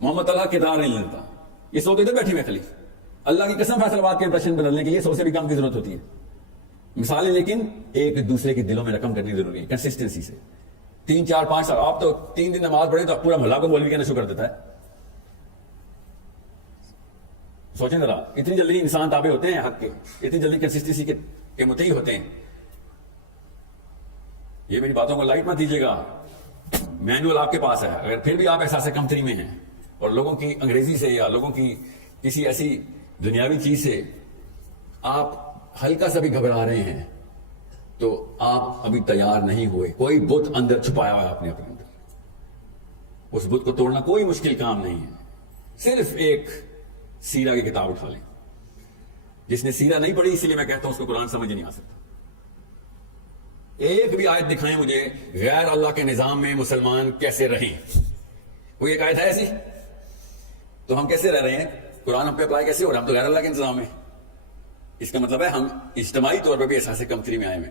محمد طلحہ. کردار نہیں ہلنے دیتا. یہ 100 تو ادھر بیٹھی ہوئے خالی. اللہ کی قسم فیصل آباد کے امپریشن بدلنے کے لیے 100 سے بھی کم کی ضرورت ہوتی ہے. مثالیں لیکن ایک دوسرے کے دلوں میں رقم کرنی ضروری ہے کنسسٹنسی سے. 3 4 5 سال آپ تو 3 دن نماز پڑھیں تو پورا محلہ کو مولوی کہنا شروع کر دیتا ہے. سوچیں ذرا، اتنی جلدی انسان تابع ہوتے ہیں حق کے، اتنی جلدی کنسسٹنسی کے متعی ہوتے ہیں. یہ میری باتوں کو لائٹ مت دیجیے گا، مینول آپ کے پاس ہے. اگر پھر بھی آپ احساس کمتری میں ہیں اور لوگوں کی انگریزی سے یا لوگوں کی کسی ایسی دنیاوی چیز سے آپ ہلکا سا بھی گھبرا رہے ہیں تو آپ ابھی تیار نہیں ہوئے. کوئی بت اندر چھپایا ہوا ہے آپ نے اپنے اندر. اس بت کو توڑنا کوئی مشکل کام نہیں ہے. صرف ایک سیرہ کی کتاب اٹھا لیں. جس نے سیرہ نہیں پڑھی اسی لیے میں کہتا ہوں اس کو قرآن سمجھ نہیں آ سکتا. ایک بھی آیت دکھائیں مجھے غیر اللہ کے نظام میں مسلمان کیسے رہیں. کوئی ایک آیت ہے ایسی؟ تو ہم کیسے رہ رہے ہیں؟ قرآن ہم پہ اپلائی کیسے ہو رہا ہے؟ ہم تو غیر اللہ کے نظام میں. اس کا مطلب ہے ہم اجتماعی طور پر بھی احساس کمتری میں آئے ہوئے.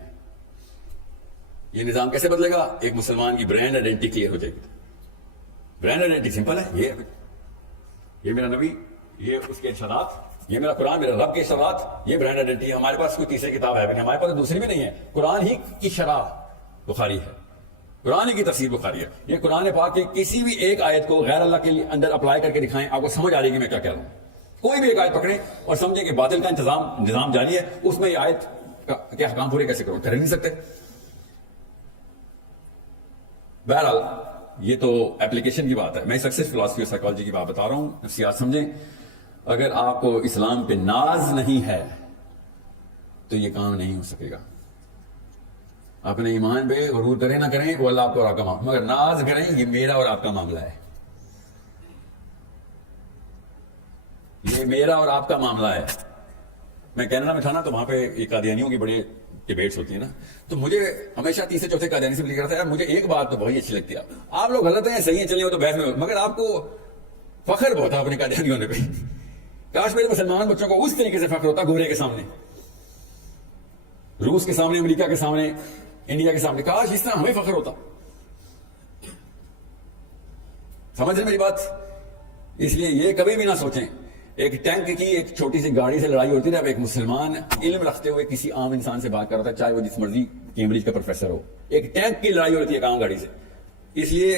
یہ نظام کیسے بدلے گا؟ ایک مسلمان کی برانڈ آئیڈینٹی کلیئر ہو جائے گی. برانڈ آئیڈینٹی سمپل ہے. یہ میرا نبی، یہ اس کے ارشادات، یہ میرا قرآن، میرا رب کے ارشادات، یہ برانڈ آئیڈینٹی ہے. ہمارے پاس کوئی تیسری کتاب ہے بھی نہیں، ہمارے پاس دوسری بھی نہیں ہے. قرآن ہی کی شرح بخاری ہے، قرآن ہی کی تفسیر بخاری ہے. یہ قرآن پاک کے کسی بھی ایک آیت کو غیر اللہ کے لیے اندر اپلائی کر کے دکھائیں، آپ کو سمجھ آ جائے گی میں کیا کہہ رہا ہوں. کوئی بھی ایک آیت پکڑیں اور سمجھیں کہ باطل کا نظام جاری ہے، اس میں یہ آیت کے احکام پورے کیسے کرو؟ کر نہیں سکتے. بہرحال یہ تو اپلیکیشن کی بات ہے. میں سکسیس فلاسفی اور سائیکالوجی کی بات بتا رہا ہوں، نفسیات سمجھیں. اگر آپ کو اسلام پہ ناز نہیں ہے تو یہ کام نہیں ہو سکے گا. اپنے ایمان پہ غرور کریں نہ کریں وہ اللہ آپ کو اور آپ کا معاملہ، مگر ناز کریں یہ میرا اور آپ کا معاملہ ہے. یہ میرا اور آپ کا معاملہ ہے. میں کینیڈا میں تھا نا تو وہاں پہ یہ قادیانیوں کی بڑے ڈیبیٹس ہوتی ہیں نا، تو مجھے ہمیشہ تیسرے چوتھے قادیانی سے لکھ رہا تھا یار مجھے ایک بات تو بہت اچھی لگتی ہے، آپ لوگ غلط ہیں صحیح ہیں چلیں وہ تو بحث میں، مگر آپ کو فخر بہت ہے اپنے قادیانی ہونے پہ. کاش میرے مسلمان بچوں کو اس طریقے سے فخر ہوتا گورے کے سامنے، روس کے سامنے، امریکہ کے سامنے، انڈیا کے سامنے. کاش اس طرح ہمیں فخر ہوتا. سمجھ رہے میری بات؟ اس لیے یہ کبھی بھی نہ سوچیں ایک ٹینک کی ایک چھوٹی سی گاڑی سے لڑائی ہوتی ہے. اب ایک مسلمان علم رکھتے ہوئے کسی عام انسان سے بات کر رہا تھا، چاہے وہ جس مرضی کیمبرج کا پروفیسر ہو، ایک ٹینک کی لڑائی ہوتی ہے ایک عام گاڑی سے. اس لیے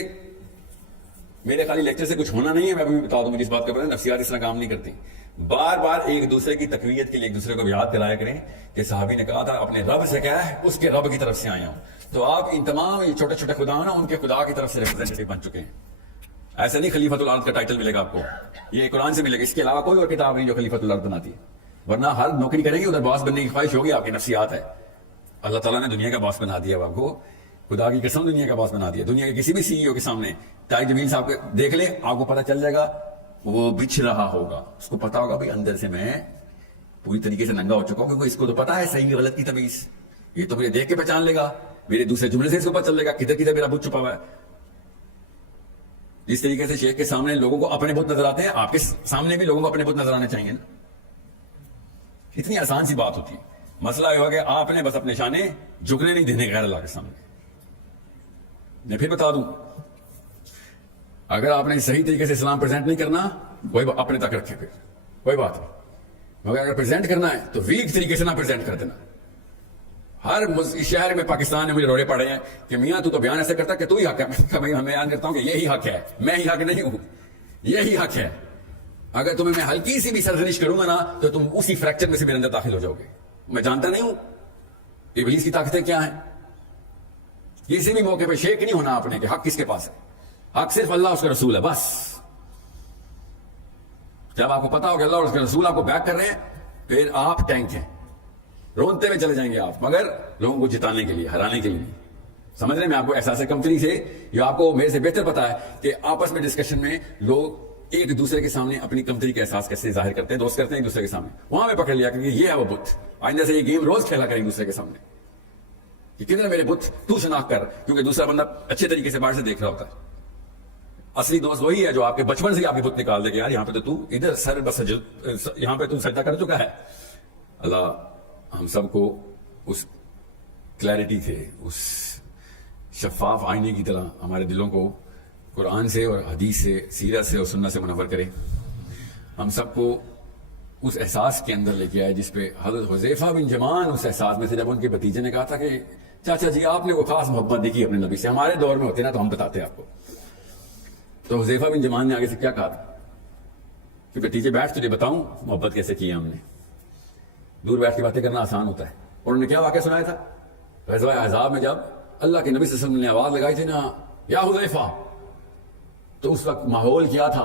میرے خالی لیکچر سے کچھ ہونا نہیں ہے. میں ابھی بتا دوں مجھے اس بات کا پتہ ہے، نفسیات اس طرح کام نہیں کرتی. بار بار ایک دوسرے کی تقویت کے لیے ایک دوسرے کو یاد کرایا کریں کہ صحابی نے کہا تھا اپنے رب سے کیا ہے، اس کے رب کی طرف سے آیا ہوں. تو آپ ان تمام یہ چھوٹے چھوٹے خدا نا ان کے خدا کی طرف سے ریپرزینٹیٹو بن چکے ہیں. ایسا نہیں خلیفۃ الارض کا ٹائٹل ملے گا آپ کو، یہ قرآن سے ملے گا. اس کے علاوہ کوئی اور کتاب نہیں جو خلیفۃ الارض بناتی ہے. ورنہ ہر نوکری کریں گے ادھر باس بننے کی خواہش ہوگی. آپ کی نفسیات ہے. اللہ تعالیٰ نے دنیا کا باس بنا دیا آپ کو، خدا کی قسم دنیا کا باس بنا دیا. دنیا کے کسی بھی سی ای او کے سامنے طارق جمیل صاحب کو دیکھ لیں، آپ کو پتہ چل جائے گا وہ بچھ رہا ہوگا. اس کو پتا ہوگا بھائی اندر سے میں پوری طریقے سے ننگا ہو چکا ہوں، کیونکہ اس کو تو پتا ہے صحیح غلط کی تمیز. یہ تو مجھے دیکھ کے پہچان لے گا، میرے دوسرے جملے سے اس کو پتہ چل لے گا کدھر کدھر میرا بت چھپا ہوا ہے. جس طریقے سے شیخ کے سامنے لوگوں کو اپنے بت نظر آتے ہیں، آپ کے سامنے بھی لوگوں کو اپنے بت نظر آنے چاہیے نا. اتنی آسان سی بات ہوتی ہے. مسئلہ یہ ہوا کہ آپ نے بس اپنے شانے جھکنے نہیں دینے غیر اللہ کے سامنے. میں پھر بتا دوں، اگر آپ نے صحیح طریقے سے اسلام پریزنٹ نہیں کرنا کوئی اپنے تک رکھے، پھر کوئی بات نہیں. مگر اگر پریزنٹ کرنا ہے تو ویک طریقے سے نہ پریزنٹ کر دینا. ہر شہر میں پاکستان نے مجھے روڑے پڑے ہیں کہ میاں تو بیان ایسے کرتا کہ تو ہی حق ہے. میں بیان کرتا ہوں کہ یہی حق ہے، میں ہی حق نہیں ہوں، یہی حق ہے. اگر تمہیں میں ہلکی سی بھی سرزنش کروں گا نا تو تم اسی فریکچر میں سے میرے اندر داخل ہو جاؤ گے. میں جانتا نہیں ہوں ابلیس کی طاقتیں کیا ہیں. کسی بھی موقع پہ شیک نہیں ہونا آپ نے کہ حق کس کے پاس ہے. حق صرف اللہ اس کا رسول ہے بس. جب آپ کو پتا ہو کہ اللہ اور اس کے رسول آپ کو بیک کر رہے ہیں پھر آپ ٹینک ہیں، رونتے ہوئے چلے جائیں گے آپ، مگر لوگوں کو جتانے کے لیے، ہرانے کے لیے نہیں. سمجھ رہے ہیں؟ میں آپ کو احساس کمتری سے، یہ آپ کو میرے سے بہتر پتا ہے کہ آپس میں ڈسکشن میں لوگ ایک دوسرے کے سامنے اپنی کمتری کا احساس کیسے ظاہر کرتے ہیں، دوست کرتے ہیں ایک دوسرے کے سامنے. وہاں میں پکڑ لیا کہ یہ ہے وہ بت. آئندہ سے یہ گیم روز کھیلا کریں دوسرے کے سامنے کہ کتنے میرے بت تو شناخت کر، کیونکہ دوسرا بندہ اچھے طریقے سے باہر سے دیکھ رہا ہوتا ہے. اصلی دوست وہی ہے جو آپ کے بچپن سے آپ کی بت نکال دے کہ یار یہاں پہ تو ادھر سر بس یہاں پہ تو سجدہ کر چکا ہے. اللہ ہم سب کو اس کلیرٹی سے، اس شفاف آئینے کی طرح ہمارے دلوں کو قرآن سے اور حدیث سے، سیرت سے اور سنت سے منور کرے. ہم سب کو اس احساس کے اندر لے کے آئے جس پہ حضرت حذیفہ بن یمان اس احساس میں سے، جب ان کے بھتیجے نے کہا تھا کہ چاچا جی آپ نے وہ خاص محبت دیکھی اپنے نبی سے، ہمارے دور میں ہوتے نا تو ہم بتاتے آپ کو. تو حذیفہ بن یمان نے آگے سے کیا کہا تھا کہ بھتیجے بیٹھ تجھے بتاؤں محبت کیسے کی ہے ہم نے. دور بیٹھ کے باتیں کرنا آسان ہوتا ہے. اور انہوں نے کیا واقعہ سنایا تھا غزوہ احزاب میں، جب اللہ کے نبی صلی اللہ علیہ وسلم نے آواز لگائی تھی نا یا حذیفہ، تو اس وقت ماحول کیا تھا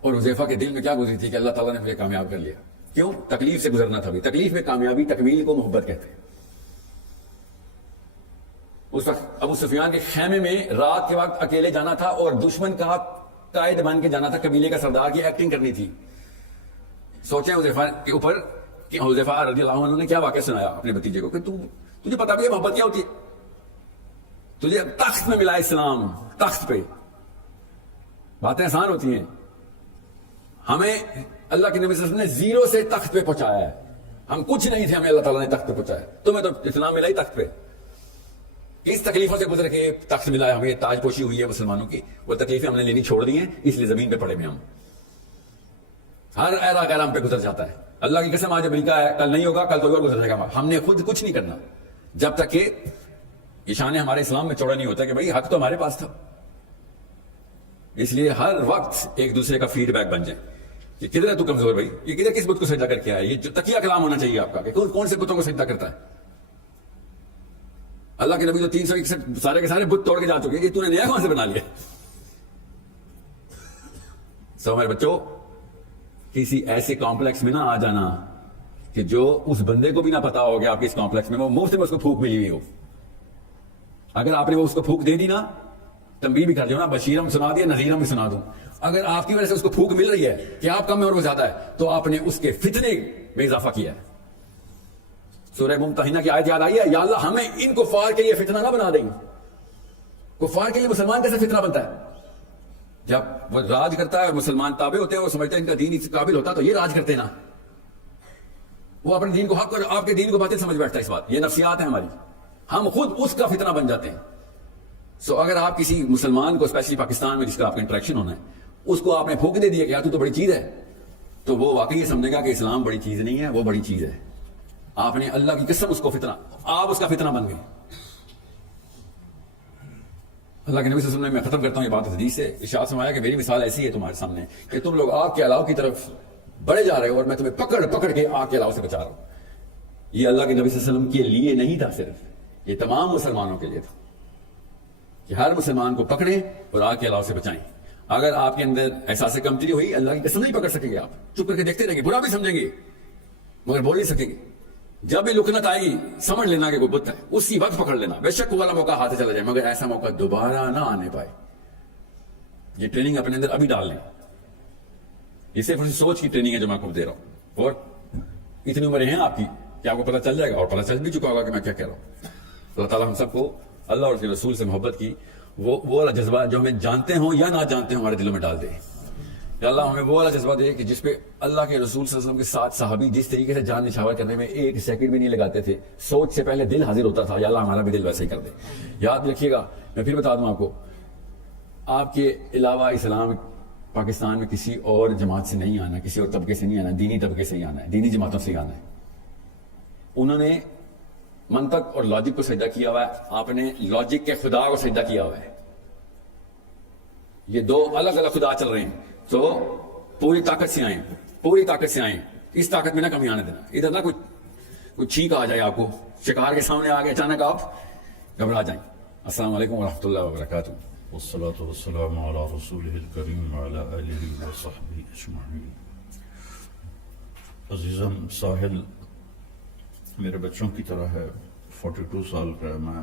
اور حذیفہ کے دل میں کیا گزری تھی کہ اللہ تعالیٰ نے مجھے کامیاب کر لیا. کیوں؟ تکلیف سے گزرنا تھا. بھی تکلیف میں کامیابی، تکمیل کو محبت کہتے ہیں. اس وقت ابو سفیان کے خیمے میں رات کے وقت اکیلے جانا تھا اور دشمن کا قائد بن کے جانا تھا، قبیلے کا سردار کی ایکٹنگ کرنی تھی. سوچیں حذیفہ کے اوپر کہ حذیفہ رضی اللہ عنہ نے کیا واقعہ سنایا اپنے بھتیجے کو کہ تجھے پتا بھی ہے محبت کیا ہوتی ہے. تجھے تخت میں ملا اسلام، تخت پہ. باتیں آسان ہوتی ہیں. ہمیں اللہ کے نبی صلی اللہ علیہ وسلم نے زیرو سے تخت پہ پہنچایا ہے. ہم کچھ نہیں تھے، ہمیں اللہ تعالیٰ نے تخت پہ پہنچایا. تمہیں تو اسلام ملا ہی تخت پہ. اس تکلیفوں سے گزر کے تخت ملا ہے ہمیں، تاج پوشی ہوئی ہے مسلمانوں کی. وہ تکلیفیں ہم نے لینی چھوڑ دی ہیں، اس لیے زمین پہ پڑے ہوئے ہم. ہر ایرا گیرا ہم پہ گزر جاتا ہے. اللہ کی قسم آج امریکہ ہے، کل نہیں ہوگا، کل کوئی اور گزر جائے گا. ہم نے خود کچھ نہیں کرنا جب تک کہ نشان ہمارے اسلام میں چوڑا نہیں ہوتا کہ بھائی حق تو ہمارے پاس تھا. اس لیے ہر وقت ایک دوسرے کا فیڈ بیک بن جائے کہ کدھر ہے تو کمزور بھائی، یہ کدھر کس بت کو سجدہ کر کے آیا. یہ جو تکیہ کلام ہونا چاہیے آپ کا کہ کون سے بتوں کو سجدہ کرتا ہے. اللہ کے نبی تو 361 سارے کے سارے بت توڑ کے جا چکے، یہ تو نے نیا کہاں سے بنا لیا. سو ہمارے بچوں کسی ایسے کمپلیکس میں نہ آ جانا کہ جو اس بندے کو بھی نہ پتا ہو کہ آپ کے اس کمپلیکس میں وہ مفت میں اس کو پھونک ملی ہوئی ہو. اگر آپ نے وہ اس کو پھونک دے دی نا، تنبیہ بھی کر دو نا، بشیرم سنا دیا، نذیرم بھی سنا دوں. اگر آپ کی وجہ سے اس کو پھونک مل رہی ہے کہ آپ کم میں اور وہ زیادہ ہے، تو آپ نے اس کے فتنے میں اضافہ کیا ہے. سورہ ممتحنہ کی آیت یاد آئی ہے، یا اللہ ہمیں ان کفار کے لیے فتنہ نہ بنا دیں. کفار کے لیے مسلمان کیسے فتنہ بنتا ہے؟ جب وہ راج کرتا ہے اور مسلمان تابع ہوتے ہیں، وہ سمجھتے ہیں ان کا دین اس قابل ہوتا تو یہ راج کرتے نا. وہ اپنے دین کو حق اور آپ کے دین کو باطل سمجھ بیٹھتا ہے. اس بات یہ نفسیات ہیں ہماری، ہم خود اس کا فتنہ بن جاتے ہیں. سو اگر آپ کسی مسلمان کو، اسپیشلی پاکستان میں جس کا آپ کا انٹریکشن ہونا ہے، اس کو آپ نے پھونک دے دیا کہ یار تو بڑی چیز ہے، تو وہ واقعی یہ سمجھے گا کہ اسلام بڑی چیز نہیں ہے، وہ بڑی چیز ہے. آپ نے اللہ کی قسم اس کو فتنہ، آپ اس کا فتنہ بن گئے. اللہ کے نبی صلی اللہ علیہ وسلم، میں ختم کرتا ہوں یہ بات حدیث سے. ارشاد فرمایا کہ میری مثال ایسی ہے تمہارے سامنے کہ تم لوگ آگ کے علاوہ کی طرف بڑھے جا رہے ہو اور میں تمہیں پکڑ پکڑ کے آگ کے علاوہ سے بچا رہا ہوں. یہ اللہ کے نبی صلی اللہ علیہ وسلم کے لیے نہیں تھا صرف، یہ تمام مسلمانوں کے لیے تھا کہ ہر مسلمان کو پکڑیں اور آگ کے علاوہ سے بچائیں. اگر آپ کے اندر احساس کمتری ہوئی، اللہ کی قسم نہیں پکڑ سکیں گے. آپ چپ کر کے دیکھتے رہیں گے، برا بھی سمجھیں گے مگر بول نہیں سکیں گے. جب بھی لکنت آئی سمجھ لینا کہ وہ بت ہے، اسی وقت پکڑ لینا. بے شک وہ والا موقع ہاتھ سے چلا جائے مگر ایسا موقع دوبارہ نہ آنے پائے. یہ ٹریننگ اپنے اندر ابھی ڈال لیں. یہ صرف اسی سوچ کی ٹریننگ ہے جو میں آپ کو دے رہا ہوں. اور اتنی عمریں ہیں آپ کی کہ آپ کو پتہ چل جائے گا، اور پتہ چل بھی چکا ہوگا کہ میں کیا کہہ رہا ہوں. اللہ تعالیٰ ہم سب کو اللہ اور اس کے رسول سے محبت کی وہ والا جذبہ جو ہمیں جانتے ہوں یا نہ جانتے ہوں ہمارے دلوں میں ڈال دے. یا اللہ ہمیں وہ والا جذبہ دے کہ جس پہ اللہ کے رسول صلی اللہ علیہ وسلم کے ساتھ صحابی جس طریقے سے جان نچھاور کرنے میں ایک سیکنڈ بھی نہیں لگاتے تھے، سوچ سے پہلے دل حاضر ہوتا تھا. یا اللہ ہمارا بھی دل ویسے ہی کر دے. یاد رکھیے گا، میں پھر بتا دوں آپ کو، آپ کے علاوہ اسلام پاکستان میں کسی اور جماعت سے نہیں آنا، کسی اور طبقے سے نہیں آنا، دینی طبقے سے ہی آنا ہے، دینی جماعتوں سے ہی آنا ہے. انہوں نے منطق اور لاجک کو سجدہ کیا ہوا ہے، آپ نے لاجک کے خدا کو سجدہ کیا ہوا ہے. یہ دو الگ الگ خدا چل رہے ہیں. تو پوری طاقت سے آئیں، پوری طاقت سے آئیں. اس طاقت میں نہ کمی آنے دینا. ادھر نہ کوئی چھینک آ جائے آپ کو، شکار کے سامنے آ گئے اچانک آپ گھبرا جائیں. السلام علیکم ورحمۃ اللہ وبرکاتہ. والصلاة والسلام على رسوله الكريم وعلى آله وصحبه أجمعين. عزیزم ساحل میرے بچوں کی طرح ہے، 42 سال کا ہے. میں